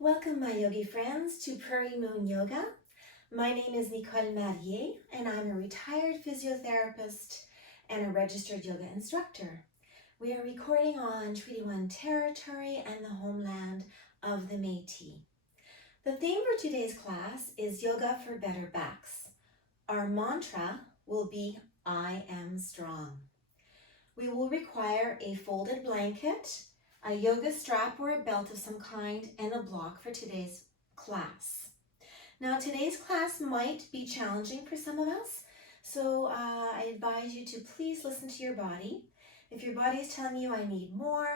Welcome, my yogi friends, to Prairie Moon Yoga. My name is Nicole Marier, and I'm a retired physiotherapist and a registered yoga instructor. We are recording on Treaty 1 territory and the homeland of the Métis. The theme for today's class is Yoga for Better Backs. Our mantra will be, I am strong. We will require a folded blanket, a yoga strap or a belt of some kind, and a block for today's class. Now, today's class might be challenging for some of us, so I advise you to please listen to your body. If your body is telling you I need more,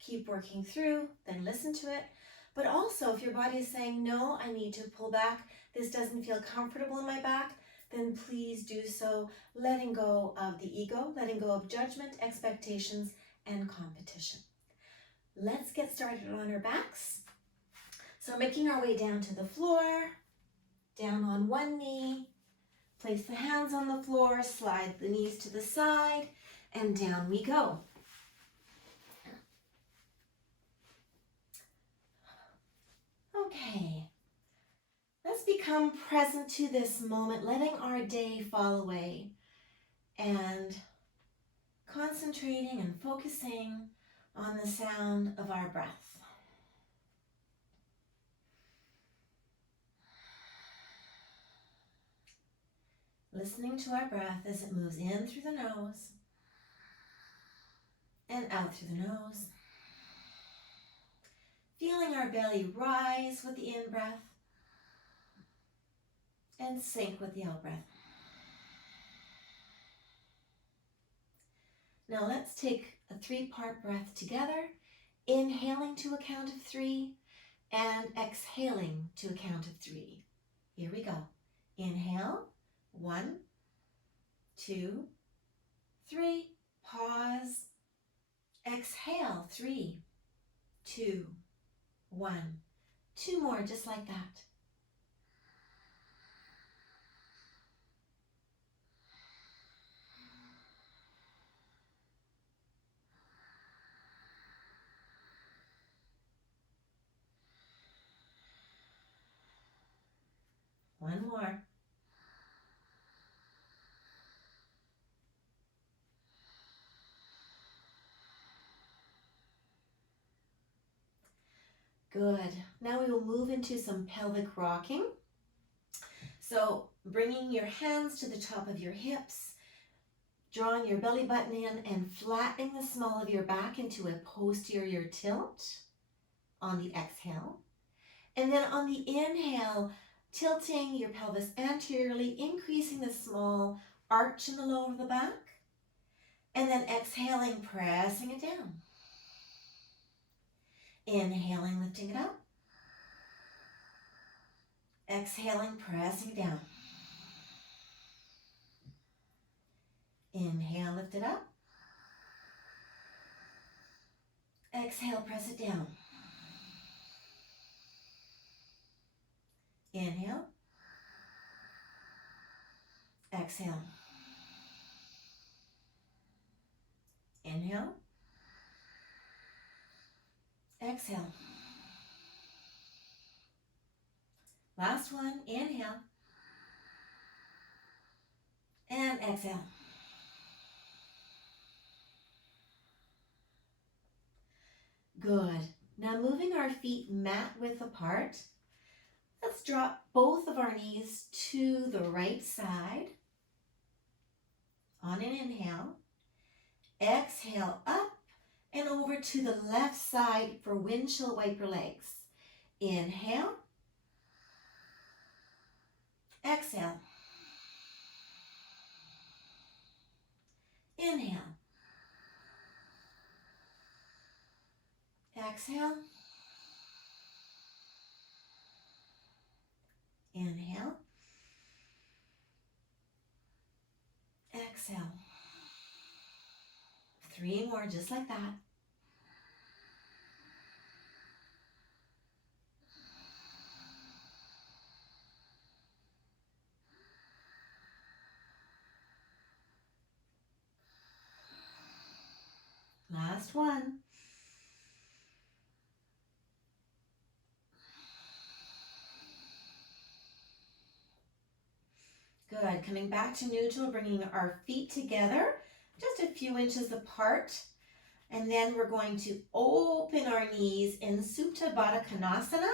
keep working through, then listen to it. But also, if your body is saying, no, I need to pull back, this doesn't feel comfortable in my back, then please do so, letting go of the ego, letting go of judgment, expectations, and competition. Let's get started on our backs. So making our way down to the floor, down on one knee, place the hands on the floor, slide the knees to the side, and down we go. Okay. Let's become present to this moment, letting our day fall away and concentrating and focusing on the sound of our breath. Listening to our breath as it moves in through the nose and out through the nose. Feeling our belly rise with the in-breath and sink with the out-breath. Now let's take a 3-part breath together, inhaling to a count of 3 and exhaling to a count of 3. Here we go. Inhale, 1, 2, 3. Pause. Exhale, 3, 2, 1. 2 more, just like that. One more. Good. Now we will move into some pelvic rocking. So bringing your hands to the top of your hips, drawing your belly button in and flattening the small of your back into a posterior tilt on the exhale. And then on the inhale, tilting your pelvis anteriorly, increasing the small arch in the low of the back. And then exhaling, pressing it down. Inhaling, lifting it up. Exhaling, pressing it down. Inhale, lift it up. Exhale, press it down. Inhale. Exhale. Inhale. Exhale. Last one, inhale. And exhale. Good. Now moving our feet mat width apart, let's drop both of our knees to the right side. On an inhale, exhale up and over to the left side for windshield wiper legs. Inhale, exhale. Inhale, exhale. Inhale, exhale. 3 more, just like that. Last one. Good. Coming back to neutral, bringing our feet together, just a few inches apart. And then we're going to open our knees in Supta Baddha Konasana,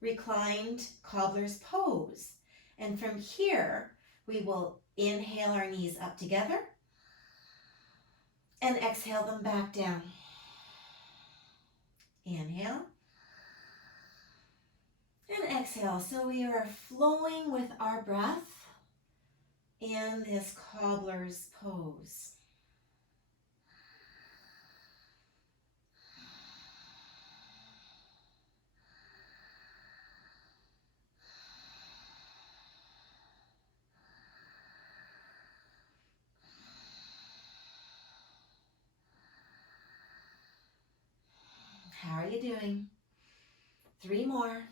reclined cobbler's pose. And from here, we will inhale our knees up together and exhale them back down. Inhale and exhale. So we are flowing with our breath in this cobbler's pose. How are you doing? 3 more.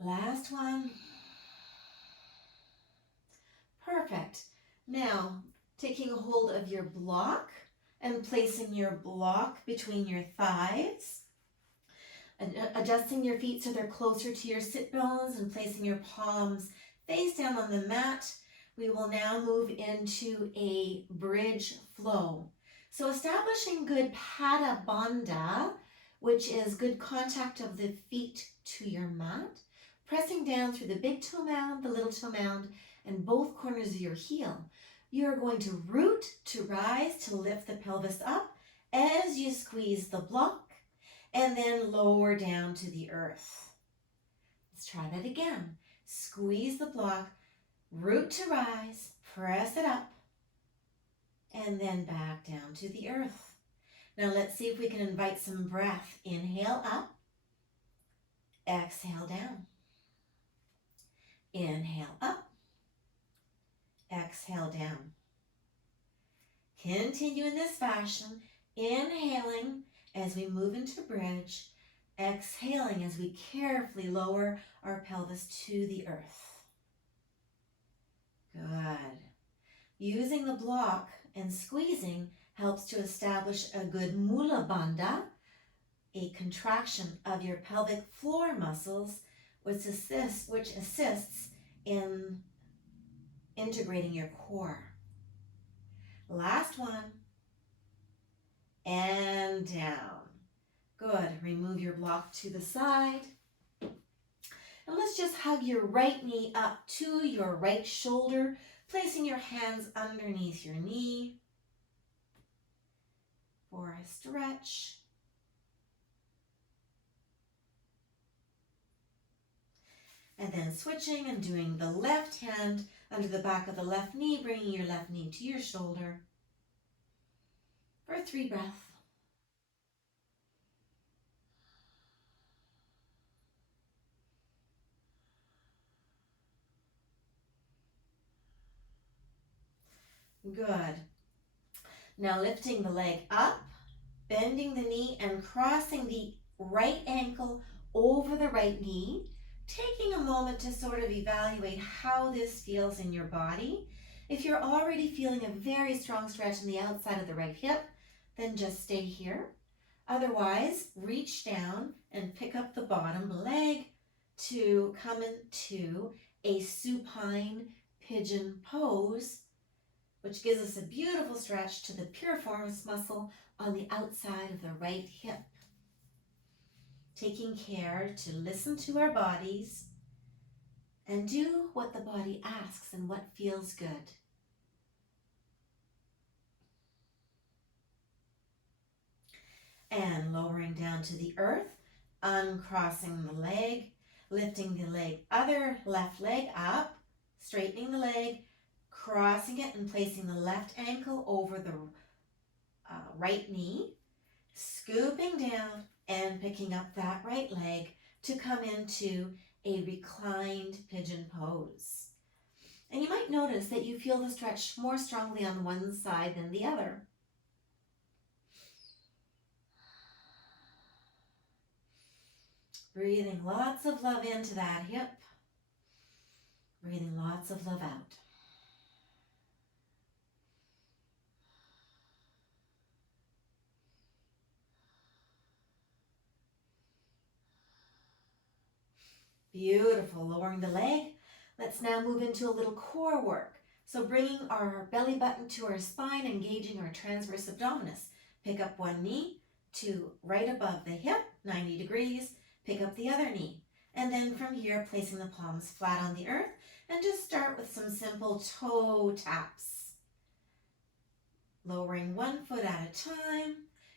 Last one. Perfect. Now, taking a hold of your block and placing your block between your thighs, and adjusting your feet so they're closer to your sit bones and placing your palms face down on the mat. We will now move into a bridge flow. So establishing good Pada Bandha, which is good contact of the feet to your mat, pressing down through the big toe mound, the little toe mound, and both corners of your heel. You're going to root to rise to lift the pelvis up as you squeeze the block and then lower down to the earth. Let's try that again. Squeeze the block, root to rise, press it up, and then back down to the earth. Now let's see if we can invite some breath. Inhale up, exhale down. Inhale up, exhale down. Continue in this fashion, inhaling as we move into bridge, exhaling as we carefully lower our pelvis to the earth. Good. Using the block and squeezing helps to establish a good Mula Bandha, a contraction of your pelvic floor muscles, which assists in integrating your core. Last one. And down. Good. Remove your block to the side. And let's just hug your right knee up to your right shoulder, placing your hands underneath your knee for a stretch. And then switching and doing the left hand under the back of the left knee, bringing your left knee to your shoulder for 3 breaths. Good. Now lifting the leg up, bending the knee and crossing the right ankle over the right knee, taking a moment to sort of evaluate how this feels in your body. If you're already feeling a very strong stretch in the outside of the right hip, then just stay here. Otherwise, reach down and pick up the bottom leg to come into a supine pigeon pose, which gives us a beautiful stretch to the piriformis muscle on the outside of the right hip. Taking care to listen to our bodies and do what the body asks and what feels good. And lowering down to the earth, uncrossing the leg, lifting the leg, other left leg up, straightening the leg, crossing it and placing the left ankle over the right knee, scooping down and picking up that right leg to come into a reclined pigeon pose. And you might notice that you feel the stretch more strongly on one side than the other. Breathing lots of love into that hip. Breathing lots of love out. Beautiful. Lowering the leg. Let's now move into a little core work. So bringing our belly button to our spine, engaging our transverse abdominis. Pick up one knee to right above the hip, 90 degrees. Pick up the other knee. And then from here, placing the palms flat on the earth. And just start with some simple toe taps. Lowering one foot at a time.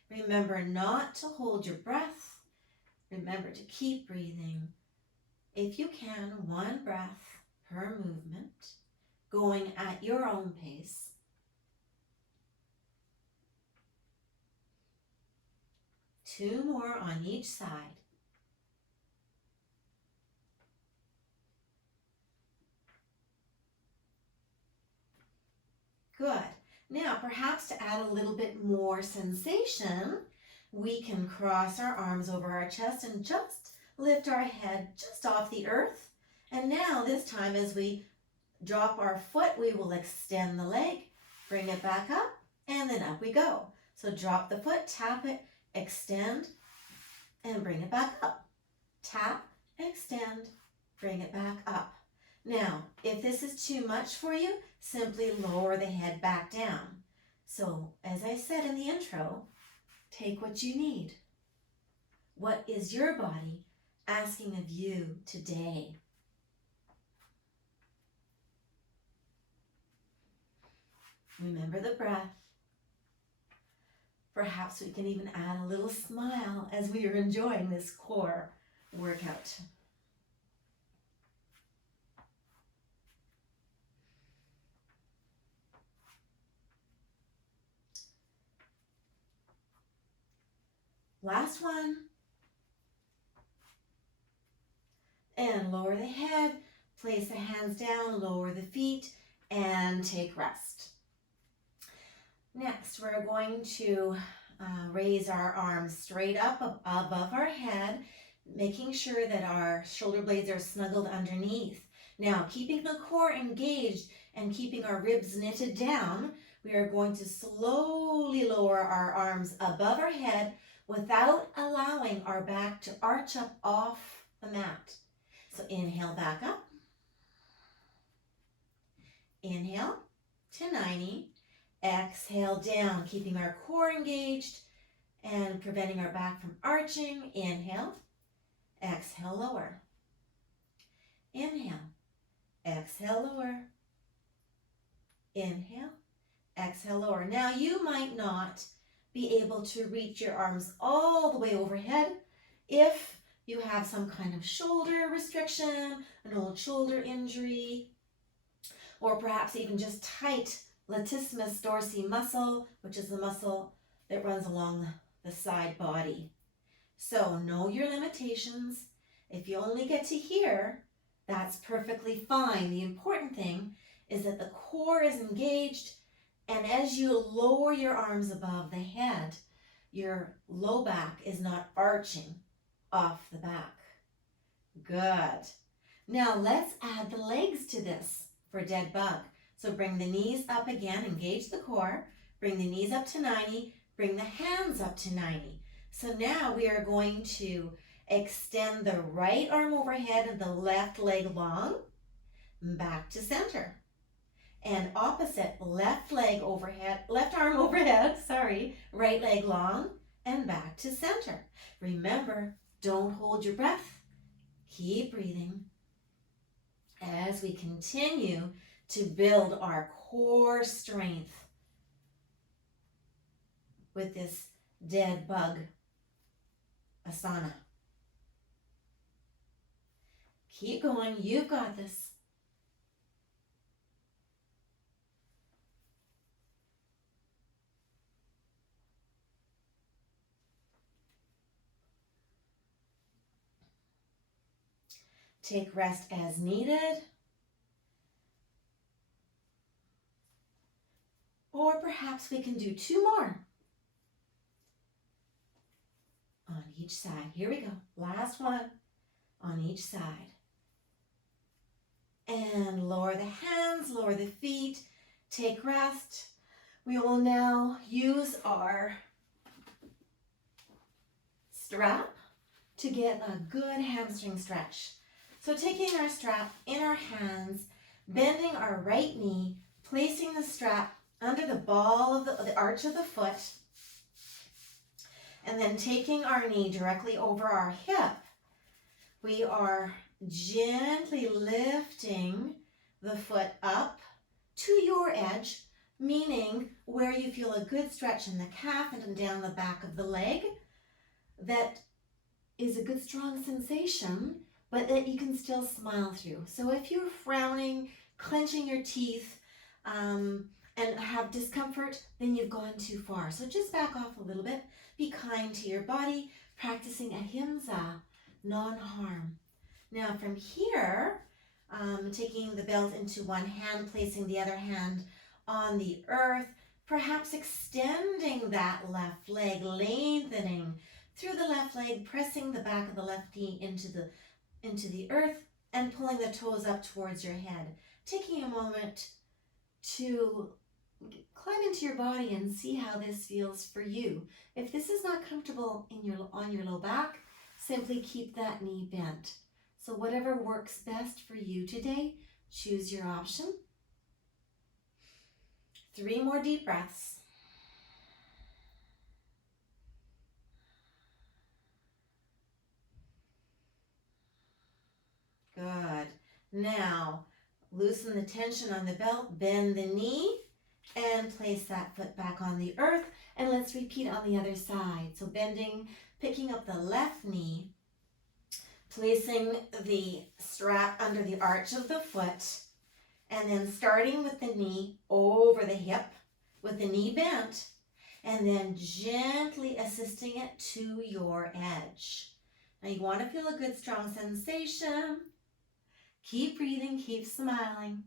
Remember not to hold your breath. Remember to keep breathing. If you can, one breath per movement, going at your own pace. Two more on each side. Good. Now, perhaps to add a little bit more sensation, we can cross our arms over our chest and just lift our head just off the earth. And now, this time, as we drop our foot, we will extend the leg, bring it back up, and then up we go. So drop the foot, tap it, extend, and bring it back up. Tap, extend, bring it back up. Now, if this is too much for you, simply lower the head back down. So, as I said in the intro, take what you need. What is your body asking of you today? Remember the breath. Perhaps we can even add a little smile as we are enjoying this core workout. Last one. And lower the head, place the hands down, lower the feet, and take rest. Next, we're going to raise our arms straight up above our head, making sure that our shoulder blades are snuggled underneath. Now, keeping the core engaged and keeping our ribs knitted down, we are going to slowly lower our arms above our head without allowing our back to arch up off the mat. So inhale back up. Inhale to 90. Exhale down, keeping our core engaged and preventing our back from arching. Inhale. Exhale, lower. Inhale. Exhale, lower. Inhale. Exhale, lower. Now you might not be able to reach your arms all the way overhead if you have some kind of shoulder restriction, an old shoulder injury, or perhaps even just tight latissimus dorsi muscle, which is the muscle that runs along the side body. So know your limitations. If you only get to here, that's perfectly fine. The important thing is that the core is engaged, and as you lower your arms above the head, your low back is not arching off the back. Good. Now let's add the legs to this for dead bug. So bring the knees up again, engage the core, bring the knees up to 90, bring the hands up to 90. So now we are going to extend the right arm overhead and the left leg long, back to center. And opposite, left leg overhead, left arm overhead, right leg long, and back to center. Remember, don't hold your breath. Keep breathing as we continue to build our core strength with this dead bug asana. Keep going. You've got this. Take rest as needed. Or perhaps we can do two more on each side. Here we go. Last one on each side. And lower the hands, lower the feet, take rest. We will now use our strap to get a good hamstring stretch. So taking our strap in our hands, bending our right knee, placing the strap under the ball of the arch of the foot, and then taking our knee directly over our hip, we are gently lifting the foot up to your edge, meaning where you feel a good stretch in the calf and down the back of the leg. That is a good strong sensation, but that you can still smile through. So if you're frowning, clenching your teeth, and have discomfort, then you've gone too far. So just back off a little bit. Be kind to your body, practicing ahimsa, non-harm. Now from here, taking the belt into one hand, placing the other hand on the earth, perhaps extending that left leg, lengthening through the left leg, pressing the back of the left knee into the earth and pulling the toes up towards your head. Taking a moment to climb into your body and see how this feels for you. If this is not comfortable on your low back, simply keep that knee bent. So whatever works best for you today, choose your option. 3 more deep breaths. Good. Now, loosen the tension on the belt, bend the knee, and place that foot back on the earth. And let's repeat on the other side. So bending, picking up the left knee, placing the strap under the arch of the foot, and then starting with the knee over the hip, with the knee bent, and then gently assisting it to your edge. Now you want to feel a good strong sensation. Keep breathing, keep smiling.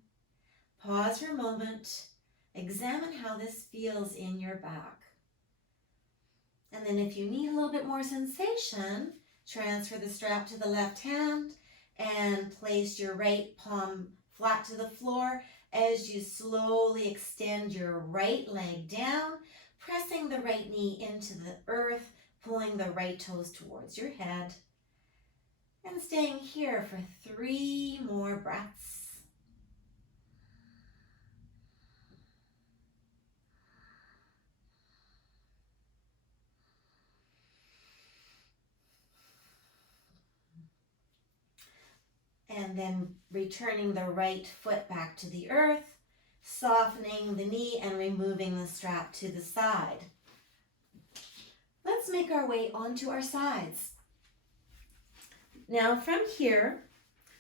Pause for a moment. Examine how this feels in your back. And then if you need a little bit more sensation, transfer the strap to the left hand and place your right palm flat to the floor as you slowly extend your right leg down, pressing the right knee into the earth, pulling the right toes towards your head, and staying here for 3 more breaths. And then returning the right foot back to the earth, softening the knee and removing the strap to the side. Let's make our way onto our sides. Now from here,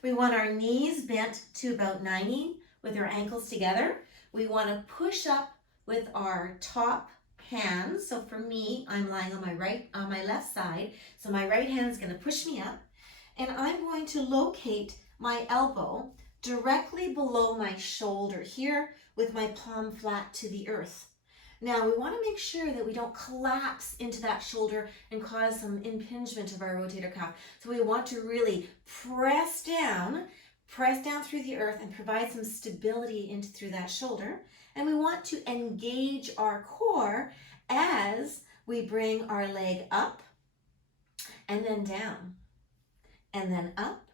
we want our knees bent to about 90 with our ankles together. We want to push up with our top hands. So for me, I'm lying on my left side. So my right hand is going to push me up, and I'm going to locate my elbow directly below my shoulder here with my palm flat to the earth. Now we want to make sure that we don't collapse into that shoulder and cause some impingement of our rotator cuff. So we want to really press down through the earth and provide some stability through that shoulder. And we want to engage our core as we bring our leg up and then down and then up,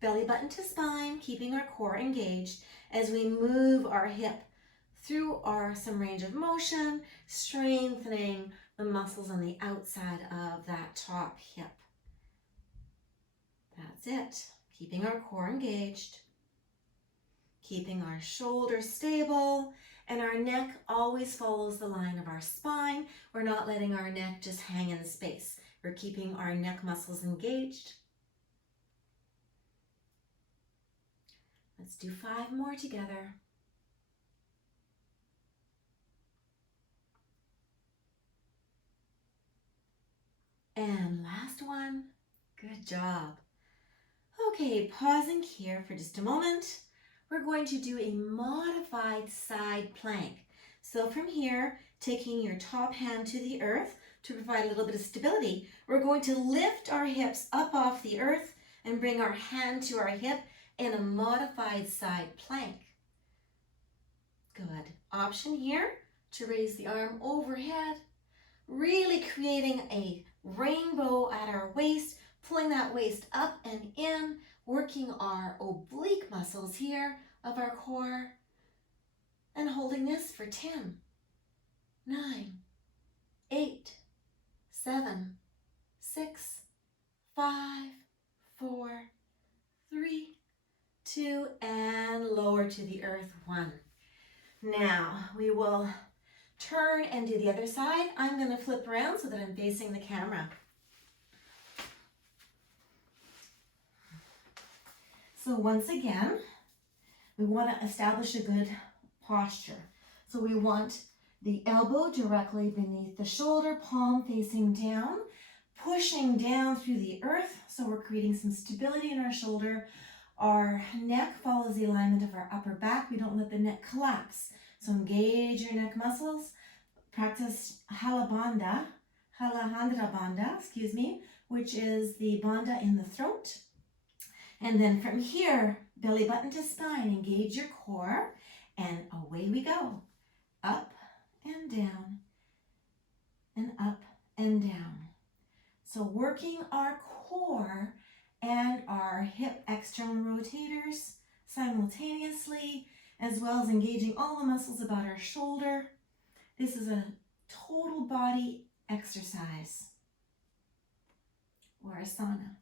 belly button to spine, keeping our core engaged as we move our hip through some range of motion, strengthening the muscles on the outside of that top hip. That's it. Keeping our core engaged, keeping our shoulders stable, and our neck always follows the line of our spine. We're not letting our neck just hang in space. We're keeping our neck muscles engaged. Let's do 5 more together. And last one. Good job. Okay, pausing here for just a moment. We're going to do a modified side plank. So from here, taking your top hand to the earth to provide a little bit of stability, we're going to lift our hips up off the earth and bring our hand to our hip in a modified side plank. Good. Option here to raise the arm overhead, really creating a rainbow at our waist, Pulling that waist up and in, working our oblique muscles here of our core, and holding this for 10, 9, 8, 7, 6, 5, 4, 3, 2, and lower to the earth, 1. Now we will turn and do the other side. I'm going to flip around so that I'm facing the camera. So once again, we want to establish a good posture. So we want the elbow directly beneath the shoulder, palm facing down, pushing down through the earth. So we're creating some stability in our shoulder. Our neck follows the alignment of our upper back. We don't let the neck collapse. So engage your neck muscles. Practice Halandra Bandha, which is the bandha in the throat. And then from here, belly button to spine, engage your core, and away we go. Up and down, and up and down. So working our core and our hip external rotators simultaneously, as well as engaging all the muscles about our shoulder. This is a total body exercise, or asana.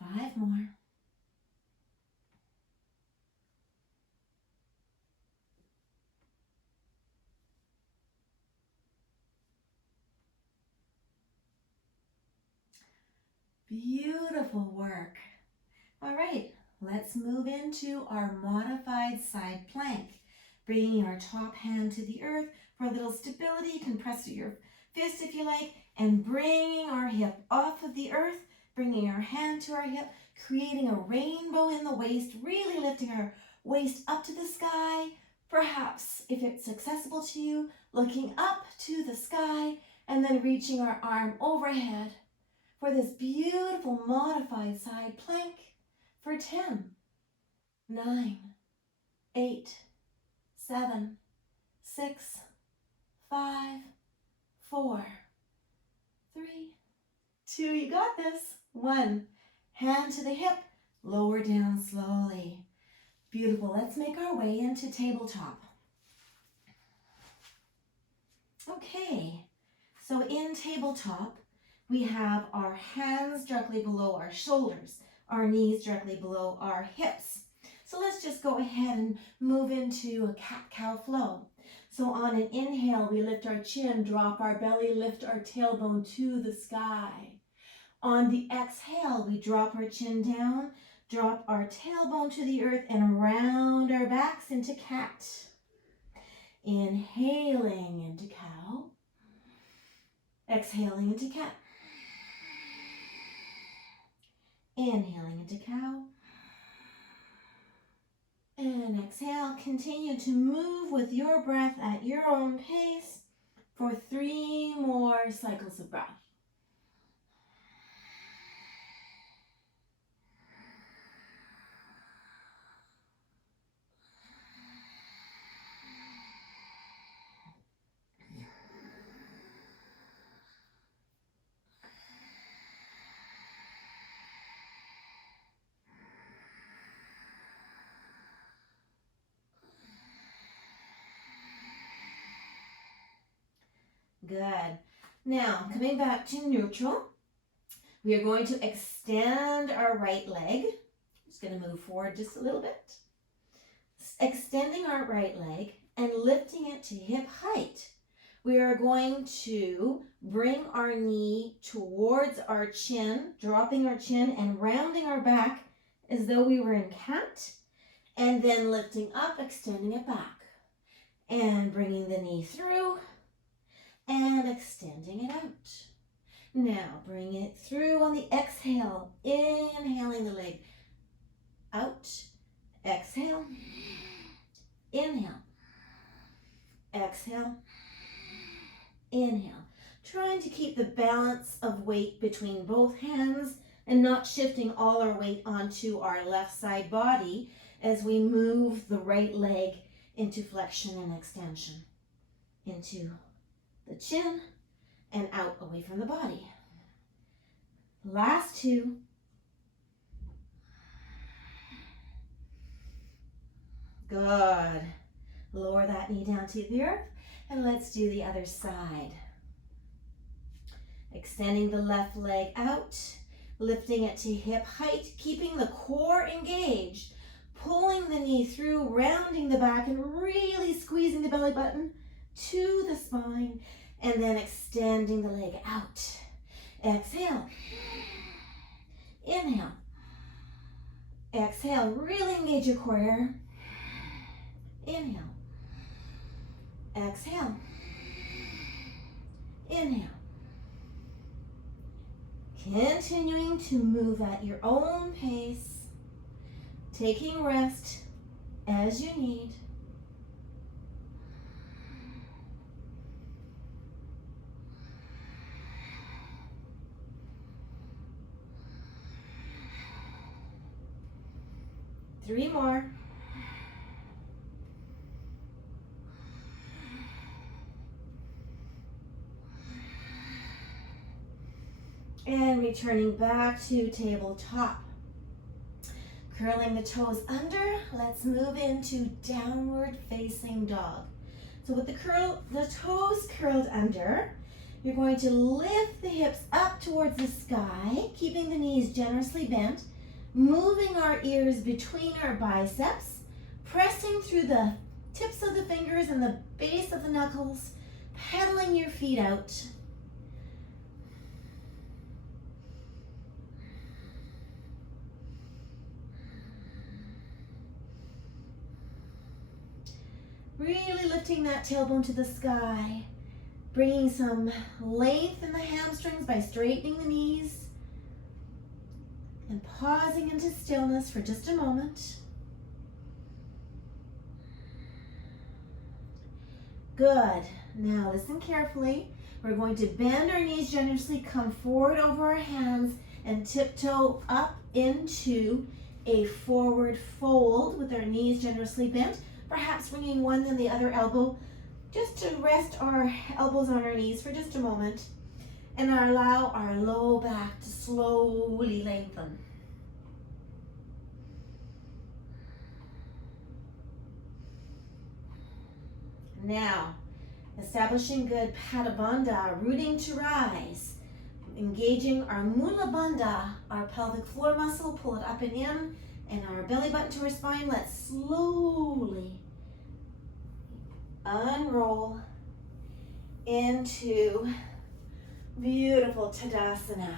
Five more. Beautiful work. All right, let's move into our modified side plank. Bringing our top hand to the earth for a little stability. You can press to your fist if you like, and bringing our hip off of the earth, bringing our hand to our hip, creating a rainbow in the waist, really lifting our waist up to the sky. Perhaps, if it's accessible to you, looking up to the sky, and then reaching our arm overhead for this beautiful modified side plank for 10, 9, 8, 7, 6, 5, 4, 3, 2, you got this. 1, hand to the hip, lower down slowly. Beautiful. Let's make our way into tabletop. Okay, so in tabletop, we have our hands directly below our shoulders, our knees directly below our hips. So let's just go ahead and move into a cat-cow flow. So on an inhale, we lift our chin, drop our belly, lift our tailbone to the sky. On the exhale, we drop our chin down, drop our tailbone to the earth, and round our backs into cat. Inhaling into cow. Exhaling into cat. Inhaling into cow. And exhale. Continue to move with your breath at your own pace for 3 more cycles of breath. Good. Now, coming back to neutral, we are going to extend our right leg. Just going to move forward just a little bit. Extending our right leg and lifting it to hip height. We are going to bring our knee towards our chin, dropping our chin and rounding our back as though we were in cat, and then lifting up, extending it back, and bringing the knee through and extending it out. Now bring it through on the exhale, inhaling the leg out, exhale, inhale, exhale, inhale. Trying to keep the balance of weight between both hands and not shifting all our weight onto our left side body as we move the right leg into flexion and extension. Into the chin and out away from the body. Last two. Good. Lower that knee down to the earth, and let's do the other side. Extending the left leg out, lifting it to hip height, keeping the core engaged, pulling the knee through, rounding the back, and really squeezing the belly button to the spine, and then extending the leg out. Exhale. Inhale. Exhale. Really engage your core here. Inhale. Exhale. Inhale. Continuing to move at your own pace, taking rest as you need. Three more. And returning back to tabletop. Curling the toes under, let's move into downward facing dog. So with the toes curled under, you're going to lift the hips up towards the sky, keeping the knees generously bent, moving our ears between our biceps, pressing through the tips of the fingers and the base of the knuckles, pedaling your feet out. Really lifting that tailbone to the sky, bringing some length in the hamstrings by straightening the knees, and pausing into stillness for just a moment. Good. Now listen carefully. We're going to bend our knees generously, come forward over our hands, and tiptoe up into a forward fold with our knees generously bent. Perhaps bringing one then the other elbow, just to rest our elbows on our knees for just a moment, and allow our low back to slowly lengthen. Now, establishing good Pada Bandha, rooting to rise, engaging our Mula Bandha, our pelvic floor muscle, pull it up and in, and our belly button to our spine. Let's slowly unroll into beautiful Tadasana.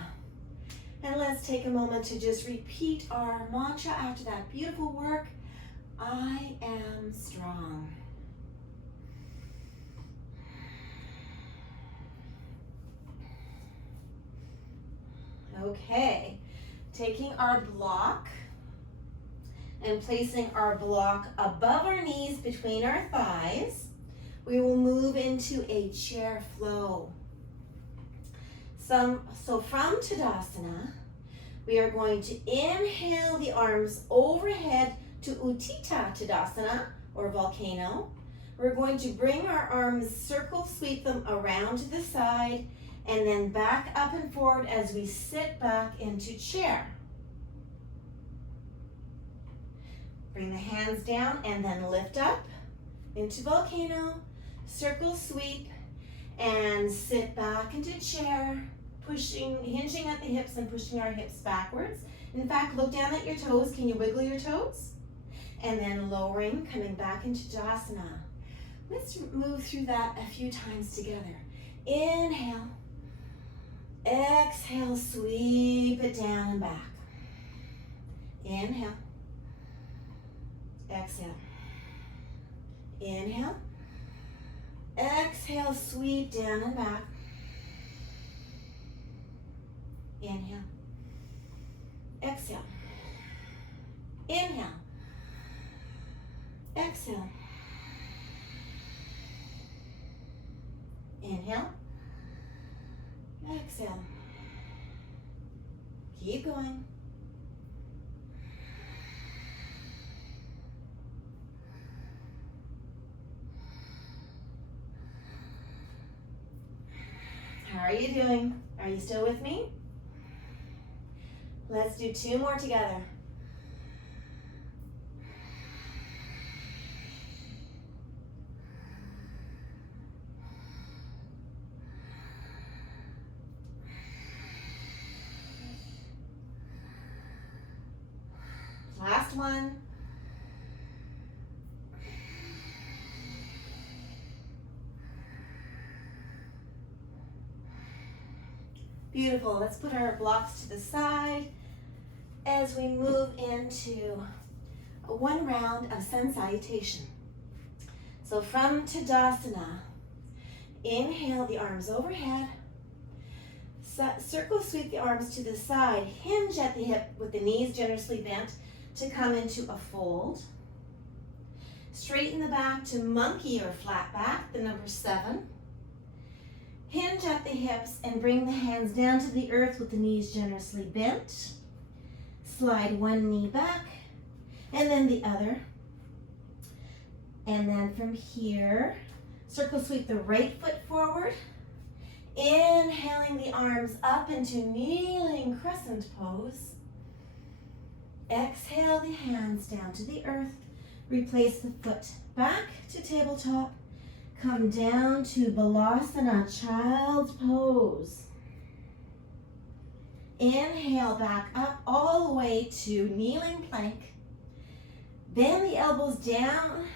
And let's take a moment to just repeat our mantra after that beautiful work. I am strong. Okay, taking our block and placing our block above our knees between our thighs, we will move into a chair flow. So from Tadasana, we are going to inhale the arms overhead to Utthita Tadasana, or volcano. We're going to bring our arms, circle sweep them around to the side, and then back up and forward as we sit back into chair. Bring the hands down and then lift up into volcano, circle sweep, and sit back into chair, hinging at the hips and pushing our hips backwards. In fact, look down at your toes. Can you wiggle your toes? And then lowering, coming back into Tadasana. Let's move through that a few times together. Inhale. Exhale, sweep it down and back. Inhale. Exhale. Inhale. Exhale, sweep down and back. Inhale. Exhale. Inhale. Exhale. Inhale. Exhale. Keep going. How are you doing? Are you still with me? Let's do 2 more together. Last one. Beautiful. Let's put our blocks to the side as we move into 1 round of sun salutation. So from Tadasana, inhale the arms overhead, circle sweep the arms to the side, hinge at the hip with the knees generously bent to come into a fold. Straighten the back to monkey or flat back, the number 7. Hinge at the hips and bring the hands down to the earth with the knees generously bent. Slide one knee back and then the other. And then from here, circle sweep the right foot forward. Inhaling the arms up into kneeling crescent pose. Exhale the hands down to the earth. Replace the foot back to tabletop. Come down to Balasana, child's pose. Inhale back up all the way to kneeling plank. Bend the elbows down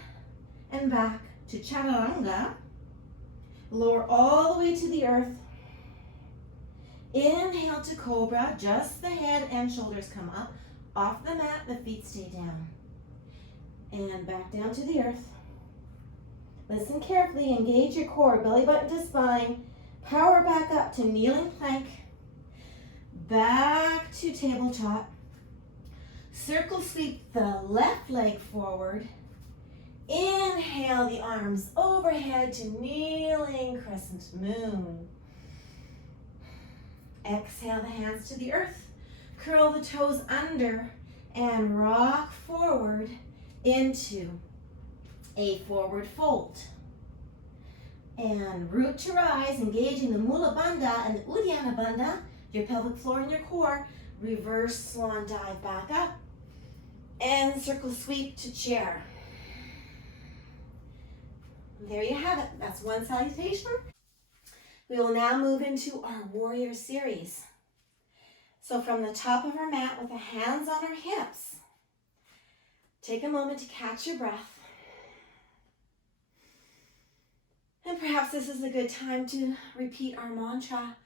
and back to Chaturanga. Lower all the way to the earth. Inhale to Cobra, just the head and shoulders come up. Off the mat, the feet stay down. And back down to the earth. Listen carefully, engage your core, belly button to spine. Power back up to kneeling plank. Back to tabletop. Circle sweep the left leg forward. Inhale the arms overhead to kneeling crescent moon. Exhale the hands to the earth. Curl the toes under and rock forward into a forward fold. And root to rise, engaging the Mula Bandha and the Uddiyana Bandha, your pelvic floor and your core. Reverse swan dive back up. And circle sweep to chair. There you have it. That's one salutation. We will now move into our warrior series. So from the top of our mat with the hands on our hips, take a moment to catch your breath. And perhaps this is a good time to repeat our mantra,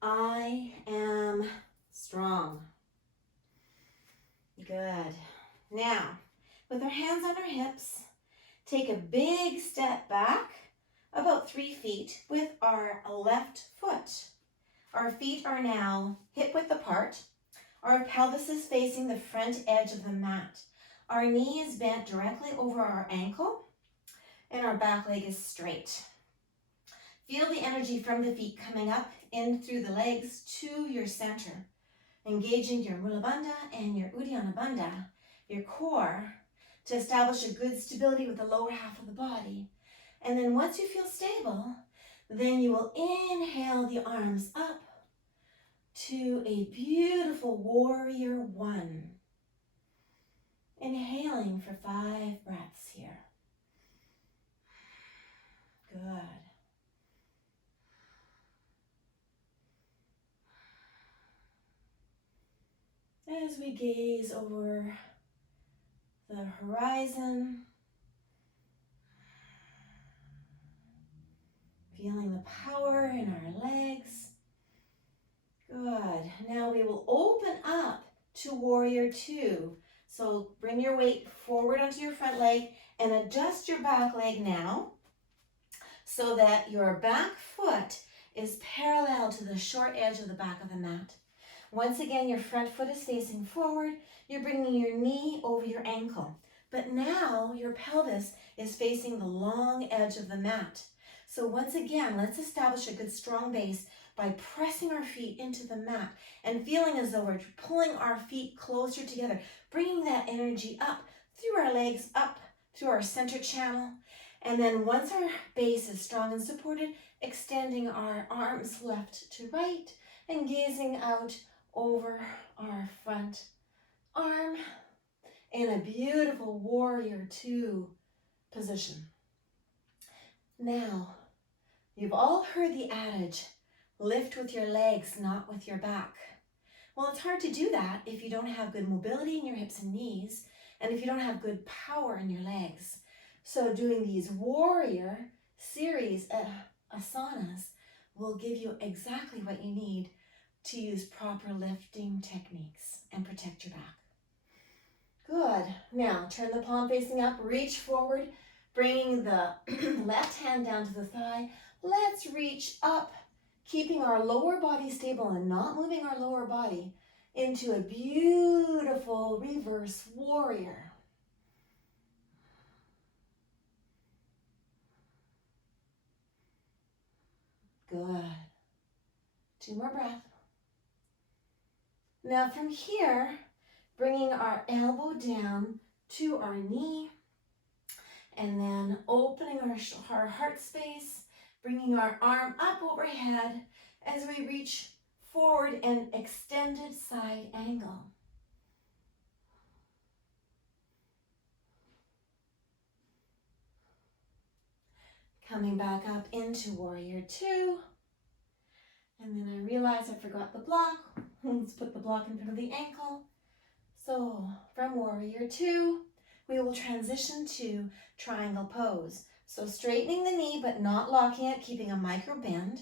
I am strong. Good. Now, with our hands on our hips, take a big step back, about 3 feet, with our left foot. Our feet are now hip width apart. Our pelvis is facing the front edge of the mat. Our knee is bent directly over our ankle, and our back leg is straight. Feel the energy from the feet coming up in through the legs to your center, engaging your Mula Bandha and your Uddiyana Bandha, your core, to establish a good stability with the lower half of the body. And then once you feel stable, then you will inhale the arms up to a beautiful warrior 1. Inhaling for 5 breaths here. Good. As we gaze over the horizon, feeling the power in our legs. Good. Now we will open up to warrior 2. So bring your weight forward onto your front leg and adjust your back leg now so that your back foot is parallel to the short edge of the back of the mat. Once again, your front foot is facing forward. You're bringing your knee over your ankle. But now your pelvis is facing the long edge of the mat. So once again, let's establish a good strong base by pressing our feet into the mat and feeling as though we're pulling our feet closer together, bringing that energy up through our legs, up through our center channel, And then once our base is strong and supported, extending our arms left to right and gazing out over our front arm in a beautiful warrior two position. Now, you've all heard the adage, lift with your legs, not with your back. Well, it's hard to do that if you don't have good mobility in your hips and knees, and if you don't have good power in your legs. So doing these warrior series asanas will give you exactly what you need to use proper lifting techniques and protect your back. Good. Now turn the palm facing up, reach forward, bringing the left hand down to the thigh. Let's reach up, keeping our lower body stable and not moving our lower body into a beautiful reverse warrior. Good. 2 more breaths. Now from here, bringing our elbow down to our knee, and then opening our heart space, bringing our arm up overhead as we reach forward and extended side angle. Coming back up into warrior two. And then I realized I forgot the block. Let's put the block in front of the ankle. So from warrior two, we will transition to triangle pose. So straightening the knee, but not locking it, keeping a micro bend.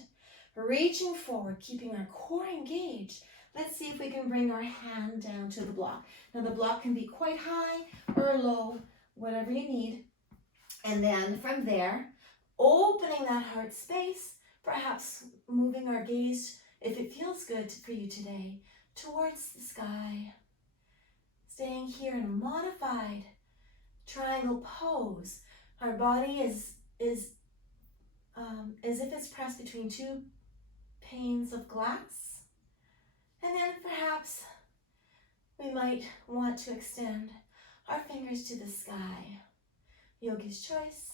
Reaching forward, keeping our core engaged. Let's see if we can bring our hand down to the block. Now the block can be quite high or low, whatever you need. And then from there, opening that heart space, perhaps moving our gaze, if it feels good for you today, towards the sky. Staying here in a modified triangle pose. Our body is as if it's pressed between two panes of glass. And then perhaps we might want to extend our fingers to the sky. Yogi's choice.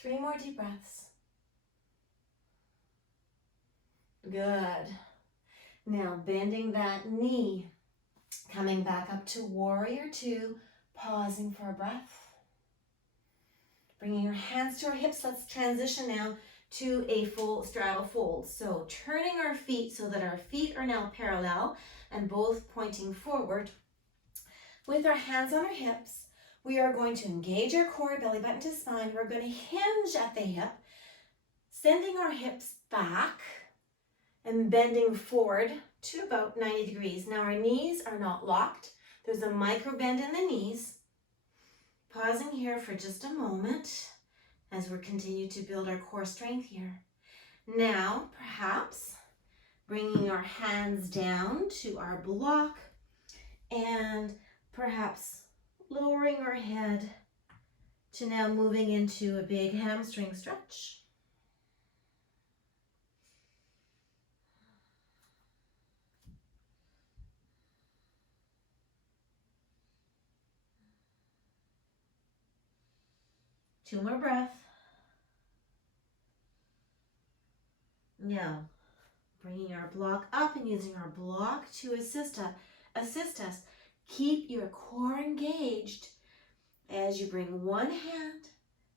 3 more deep breaths. Good. Now bending that knee, coming back up to warrior two, pausing for a breath. Bringing your hands to our hips, let's transition now to a full straddle fold. So turning our feet so that our feet are now parallel and both pointing forward. With our hands on our hips, we are going to engage our core, belly button to spine. We're going to hinge at the hip, sending our hips back and bending forward to about 90 degrees. Now our knees are not locked. There's a micro bend in the knees. Pausing here for just a moment as we continue to build our core strength here. Now, perhaps bringing our hands down to our block and perhaps lowering our head to now moving into a big hamstring stretch. Two more breaths. Now, bringing our block up and using our block to assist us. Keep your core engaged as you bring one hand,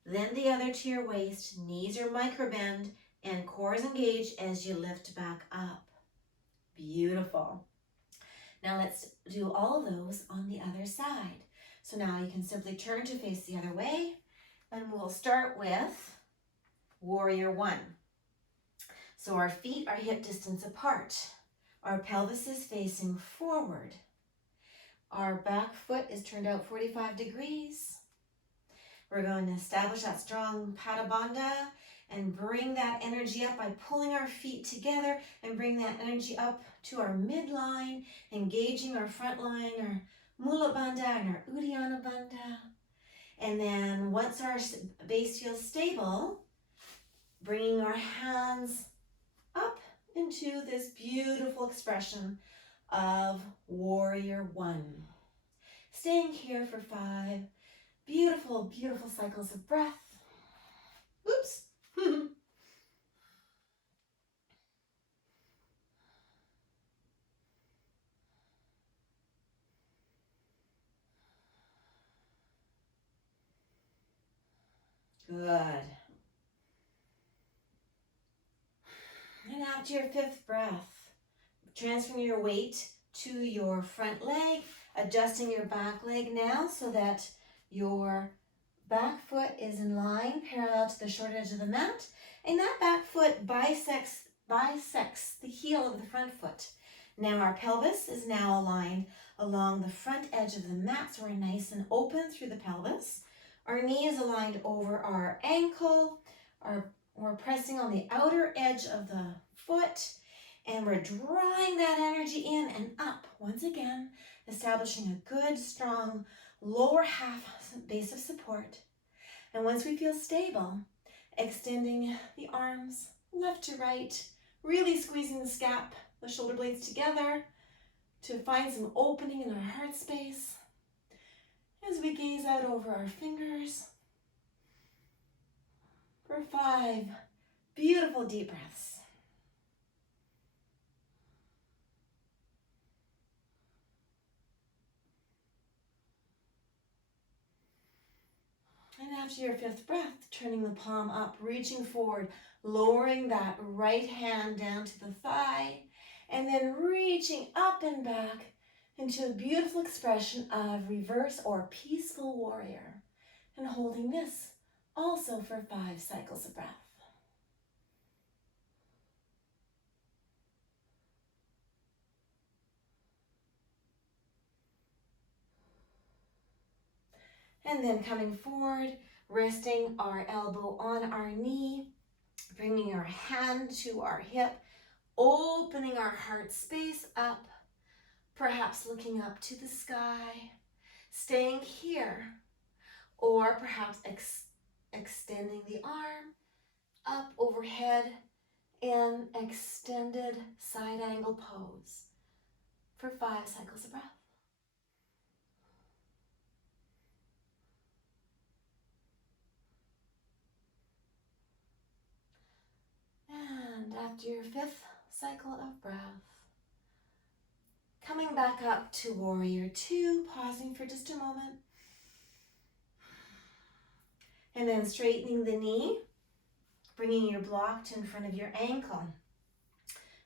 then the other to your waist. Knees are micro bend and core is engaged as you lift back up. Beautiful. Now let's do all of those on the other side. So now you can simply turn to face the other way. And we'll start with warrior one. So our feet are hip distance apart. Our pelvis is facing forward. Our back foot is turned out 45 degrees. We're going to establish that strong Pada Bandha and bring that energy up by pulling our feet together and bring that energy up to our midline, engaging our front line, our Mula Bandha and our Uddiyana Bandha. And then once our base feels stable, bringing our hands up into this beautiful expression of warrior one. Staying here for 5 Beautiful, beautiful cycles of breath. Oops. Good. And after your fifth breath, transferring your weight to your front leg, adjusting your back leg now so that your back foot is in line, parallel to the short edge of the mat, and that back foot bisects the heel of the front foot. Now our pelvis is now aligned along the front edge of the mat, so we're nice and open through the pelvis. Our knee is aligned over our ankle, we're pressing on the outer edge of the foot, and we're drawing that energy in and up once again, establishing a good, strong lower half base of support. And once we feel stable, extending the arms left to right, really squeezing the scap, the shoulder blades together to find some opening in our heart space as we gaze out over our fingers for 5 beautiful deep breaths. And after your fifth breath, turning the palm up, reaching forward, lowering that right hand down to the thigh, and then reaching up and back into a beautiful expression of reverse or peaceful warrior. And holding this also for 5 cycles of breath. And then coming forward, resting our elbow on our knee, bringing our hand to our hip, opening our heart space up, perhaps looking up to the sky, staying here, or perhaps extending the arm up overhead in extended side angle pose for 5 cycles of breath. And after your 5th cycle of breath, coming back up to warrior 2, pausing for just a moment. And then straightening the knee, bringing your block to in front of your ankle.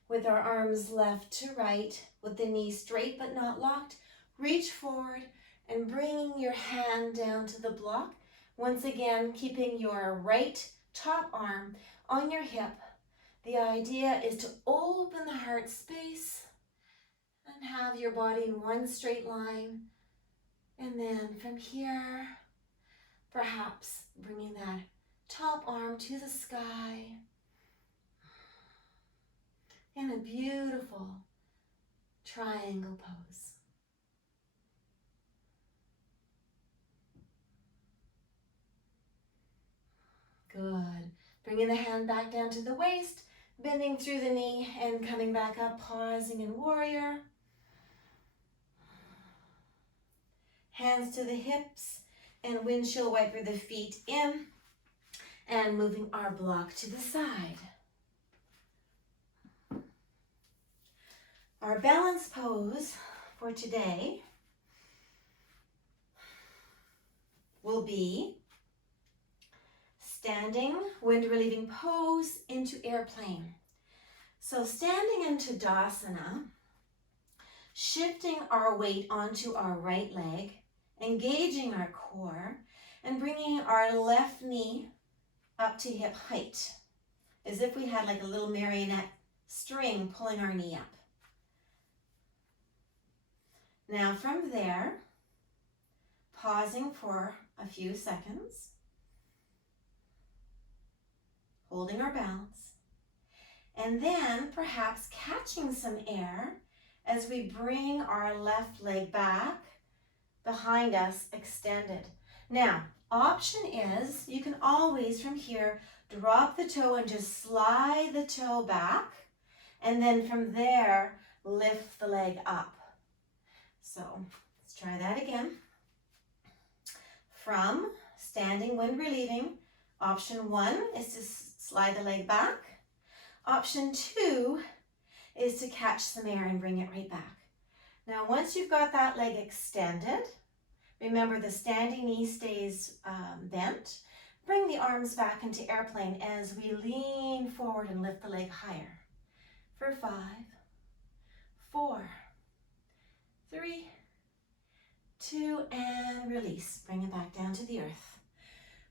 With our arms left to right, with the knee straight but not locked, reach forward and bringing your hand down to the block. Once again, keeping your right top arm on your hip. The idea is to open the heart space and have your body in one straight line. And then from here, perhaps bringing that top arm to the sky in a beautiful triangle pose. Good. Bringing the hand back down to the waist, bending through the knee and coming back up, pausing in warrior. Hands to the hips and windshield wiper the feet in and moving our block to the side. Our balance pose for today will be standing wind relieving pose into airplane. So standing into Tadasana, shifting our weight onto our right leg, engaging our core, and bringing our left knee up to hip height, as if we had like a little marionette string pulling our knee up. Now from there, pausing for a few seconds, holding our balance, and then perhaps catching some air as we bring our left leg back behind us, extended. Now, option is you can always from here drop the toe and just slide the toe back, and then from there lift the leg up. So let's try that again. from standing when relieving. Option 1 is to slide the leg back. Option 2 is to catch some air and bring it right back. Now, once you've got that leg extended, remember the standing knee stays bent. Bring the arms back into airplane as we lean forward and lift the leg higher. For 5, 4, 3, 2, and release. Bring it back down to the earth.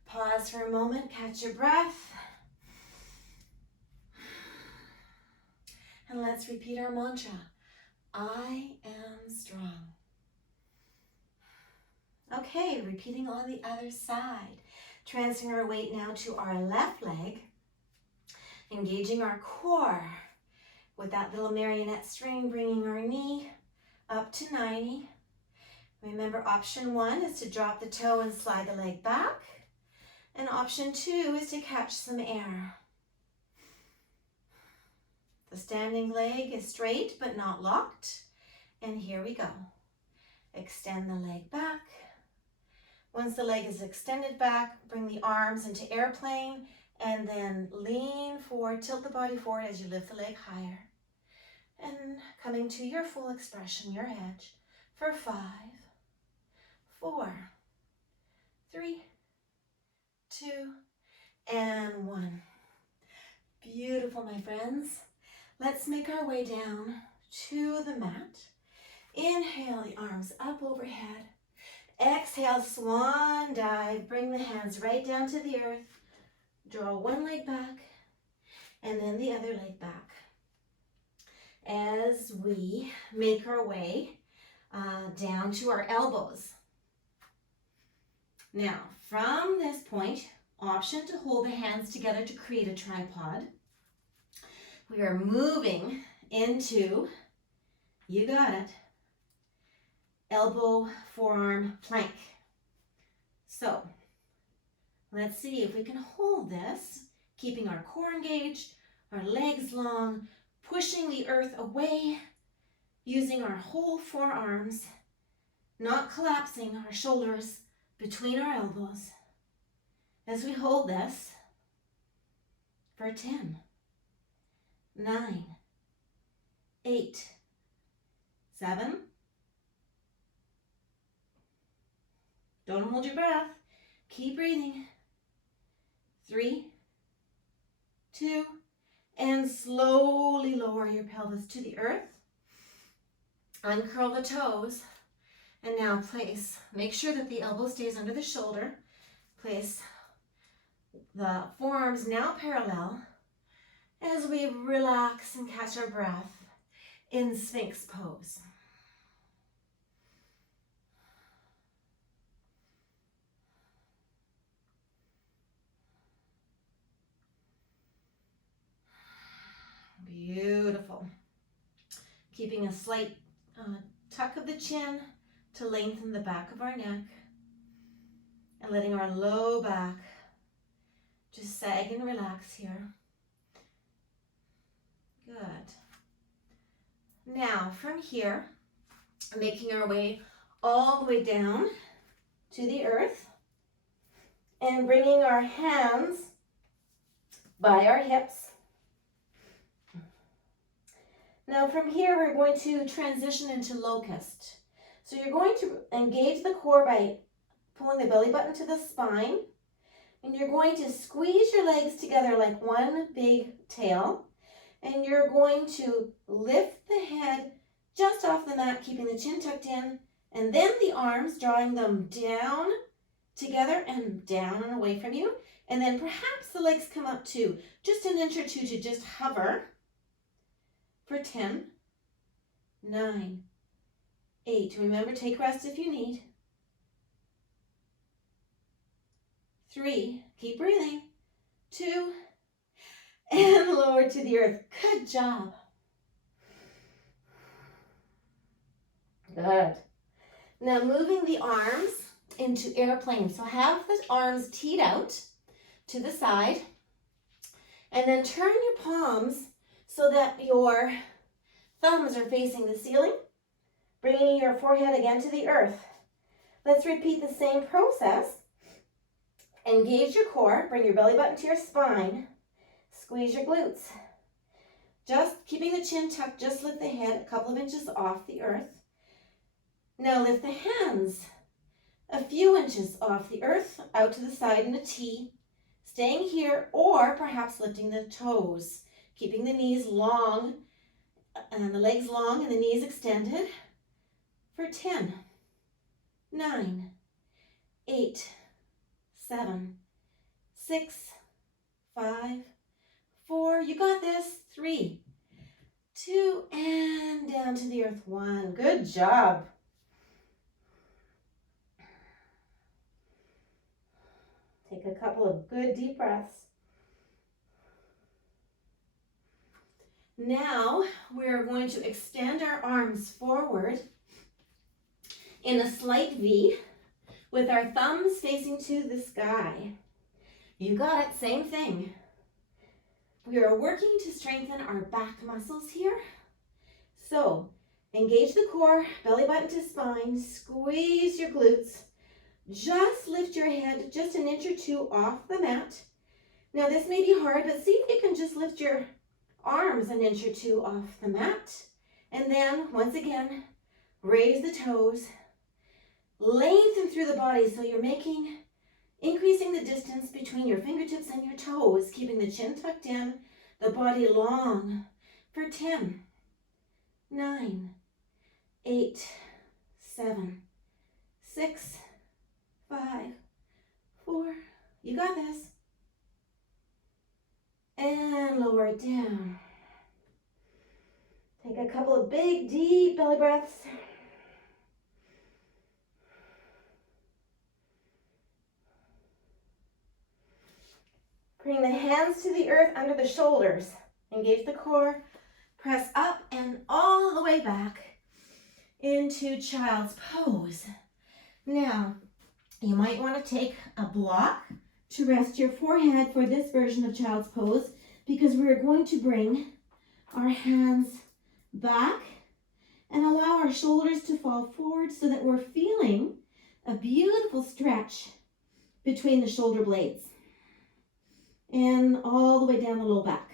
Pause for a moment, catch your breath. And let's repeat our mantra. I am strong. Okay, repeating on the other side. Transferring our weight now to our left leg. Engaging our core with that little marionette string, bringing our knee up to 90. Remember, option 1 is to drop the toe and slide the leg back. And option 2 is to catch some air. The standing leg is straight but not locked. And here we go. Extend the leg back. Once the leg is extended back, bring the arms into airplane and then lean forward, tilt the body forward as you lift the leg higher. And coming to your full expression, your edge, for 5, 4, 3, 2, and 1. Beautiful, my friends. Let's make our way down to the mat. Inhale the arms up overhead. Exhale, swan dive. Bring the hands right down to the earth. Draw one leg back and then the other leg back. As we make our way down to our elbows. Now, from this point, option to hold the hands together to create a tripod. We are moving into, you got it, elbow, forearm, plank. So, let's see if we can hold this, keeping our core engaged, our legs long, pushing the earth away, using our whole forearms, not collapsing our shoulders between our elbows. As we hold this for 10, 9, 8, 7. Don't hold your breath. Keep breathing. 3, 2, and slowly lower your pelvis to the earth. Uncurl the toes. And now make sure that the elbow stays under the shoulder. Place the forearms now parallel as we relax and catch our breath in Sphinx pose. Beautiful. Keeping a slight tuck of the chin to lengthen the back of our neck and letting our low back just sag and relax here. Good. Now from here, making our way all the way down to the earth and bringing our hands by our hips. Now from here, we're going to transition into locust. So you're going to engage the core by pulling the belly button to the spine. And you're going to squeeze your legs together like one big tail. And you're going to lift the head just off the mat, keeping the chin tucked in. And then the arms, drawing them down together and down and away from you. And then perhaps the legs come up too. Just an inch or two to just hover. For 10, 9, 8. Remember, take rest if you need. 3, keep breathing. 2, and lower to the earth. Good job. Good. Now moving the arms into airplane. So have the arms teed out to the side. And then turn your palms so that your thumbs are facing the ceiling, bringing your forehead again to the earth. Let's repeat the same process, Engage your core, bring your belly button to your spine, squeeze your glutes. Just keeping the chin tucked, just lift the head a couple of inches off the earth. Now lift the hands a few inches off the earth, out to the side in a T, staying here, or perhaps lifting the toes, keeping the knees long, and the legs long and the knees extended for 10, 9, 8, 7, 6, 5, 4, you got this, 3, 2, and down to the earth, 1. Good job. Take a couple of good deep breaths. Now we're going to extend our arms forward in a slight V with our thumbs facing to the sky. You got it, same thing. We are working to strengthen our back muscles here. So engage the core, belly button to spine, squeeze your glutes. Just lift your head just an inch or two off the mat. Now this may be hard, but see if you can just lift your arms an inch or two off the mat. And then once again, raise the toes. Lengthen through the body so you're increasing the distance between your fingertips and your toes, keeping the chin tucked in, the body long for 10, 9, 8, 7, 6, 5, 4, you got this. And lower it down. Take a couple of big, deep belly breaths. Bring the hands to the earth under the shoulders. Engage the core. Press up and all the way back into child's pose. Now, you might want to take a block to rest your forehead for this version of child's pose, because we're going to bring our hands back and allow our shoulders to fall forward so that we're feeling a beautiful stretch between the shoulder blades and all the way down the low back.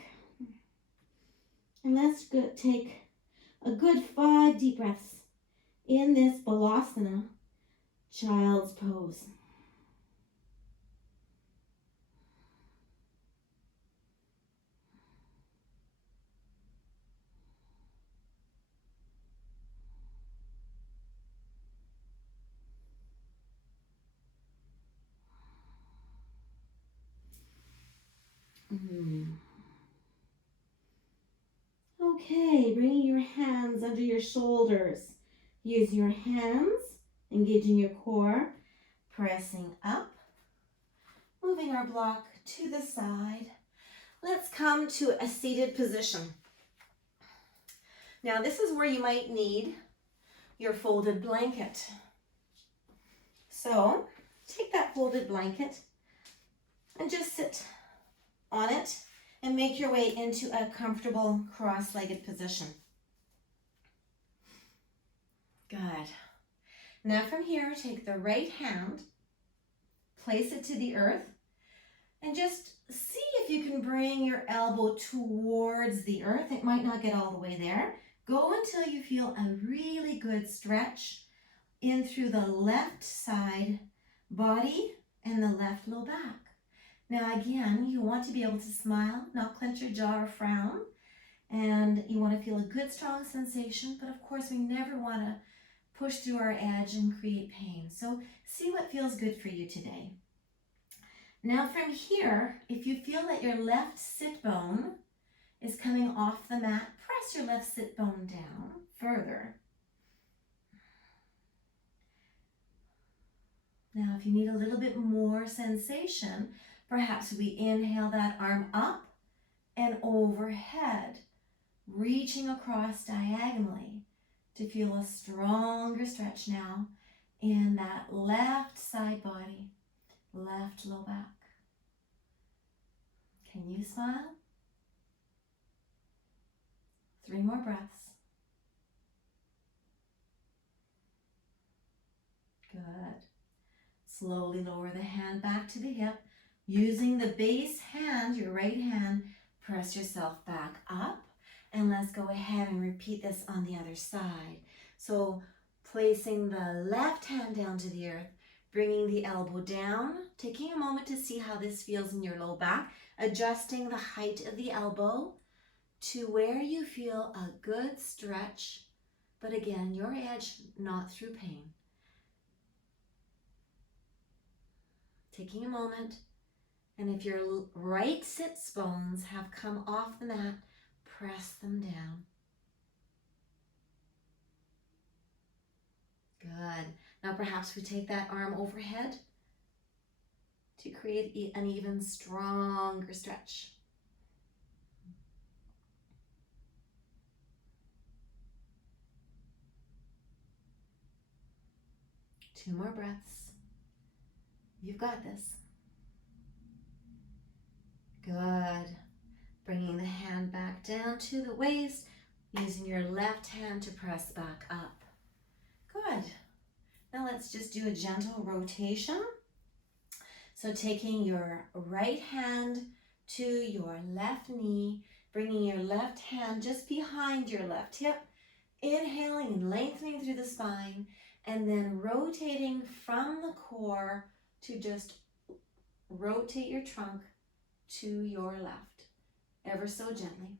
And let's take a good 5 deep breaths in this Balasana, child's pose. Okay, bringing your hands under your shoulders. Use your hands, engaging your core, pressing up, moving our block to the side. Let's come to a seated position. Now this is where you might need your folded blanket. So take that folded blanket and just sit on it and make your way into a comfortable cross-legged position. Good. Now from here, take the right hand, place it to the earth, and just see if you can bring your elbow towards the earth. It might not get all the way there. Go until you feel a really good stretch in through the left side body and the left low back. Now again, you want to be able to smile, not clench your jaw or frown, and you want to feel a good strong sensation, but of course we never want to push through our edge and create pain. So see what feels good for you today. Now from here, if you feel that your left sit bone is coming off the mat, press your left sit bone down further. Now if you need a little bit more sensation, perhaps we inhale that arm up and overhead, reaching across diagonally to feel a stronger stretch now in that left side body, left low back. Can you smile? 3 more breaths. Good. Slowly lower the hand back to the hip. Using the base hand, your right hand, press yourself back up. And let's go ahead and repeat this on the other side. So placing the left hand down to the earth, bringing the elbow down, taking a moment to see how this feels in your low back, adjusting the height of the elbow to where you feel a good stretch, but again, your edge, not through pain. Taking a moment, and if your right sits bones have come off the mat, press them down. Good. Now perhaps we take that arm overhead to create an even stronger stretch. Two more breaths. You've got this. Good. Bringing the hand back down to the waist, using your left hand to press back up. Good. Now let's just do a gentle rotation. So taking your right hand to your left knee, bringing your left hand just behind your left hip, inhaling and lengthening through the spine, and then rotating from the core to just rotate your trunk to your left, ever so gently.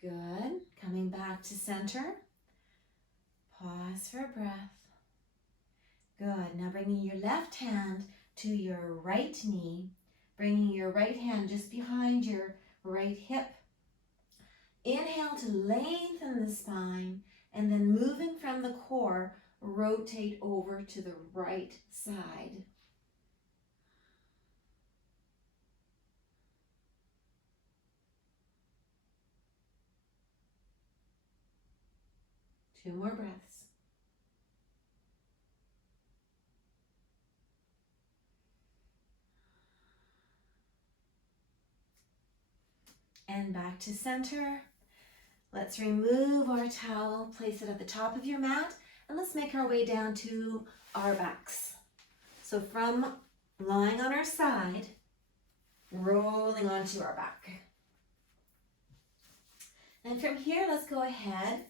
Good. Coming back to center. Pause for a breath. Good. Now bringing your left hand to your right knee, bringing your right hand just behind your right hip. Inhale to lengthen the spine, and then moving from the core, rotate over to the right side. Two more breaths. And back to center. Let's remove our towel, place it at the top of your mat, and let's make our way down to our backs. So from lying on our side, rolling onto our back. And from here, let's go ahead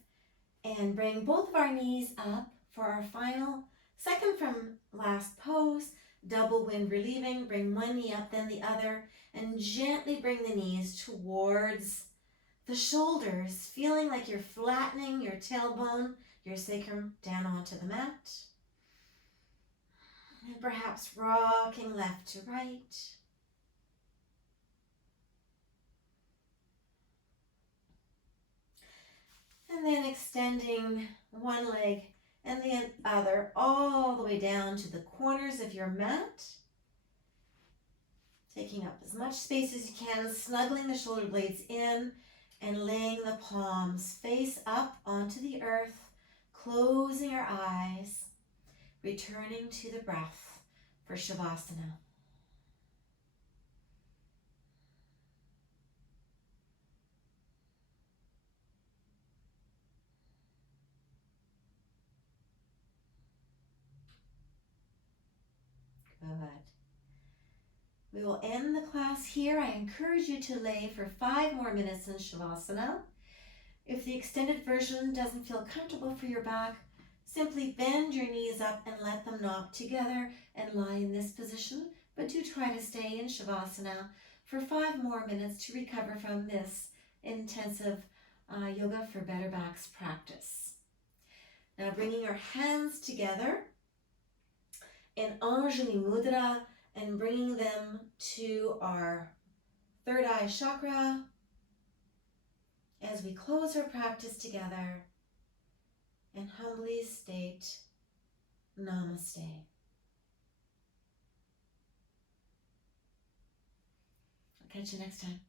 and bring both of our knees up for our final, second from last pose, double wind relieving. Bring one knee up, then the other, and gently bring the knees towards the shoulders, feeling like you're flattening your tailbone, your sacrum down onto the mat. And perhaps rocking left to right. And then extending one leg and the other all the way down to the corners of your mat. Taking up as much space as you can, snuggling the shoulder blades in and laying the palms face up onto the earth, closing our eyes, returning to the breath for Shavasana. Good. We will end the class here. I encourage you to lay for 5 more minutes in Shavasana. If the extended version doesn't feel comfortable for your back, simply bend your knees up and let them knock together and lie in this position. But do try to stay in Shavasana for 5 more minutes to recover from this intensive yoga for better backs practice. Now bringing your hands together in Anjali Mudra and bringing them to our third eye chakra as we close our practice together and humbly state Namaste. I'll catch you next time.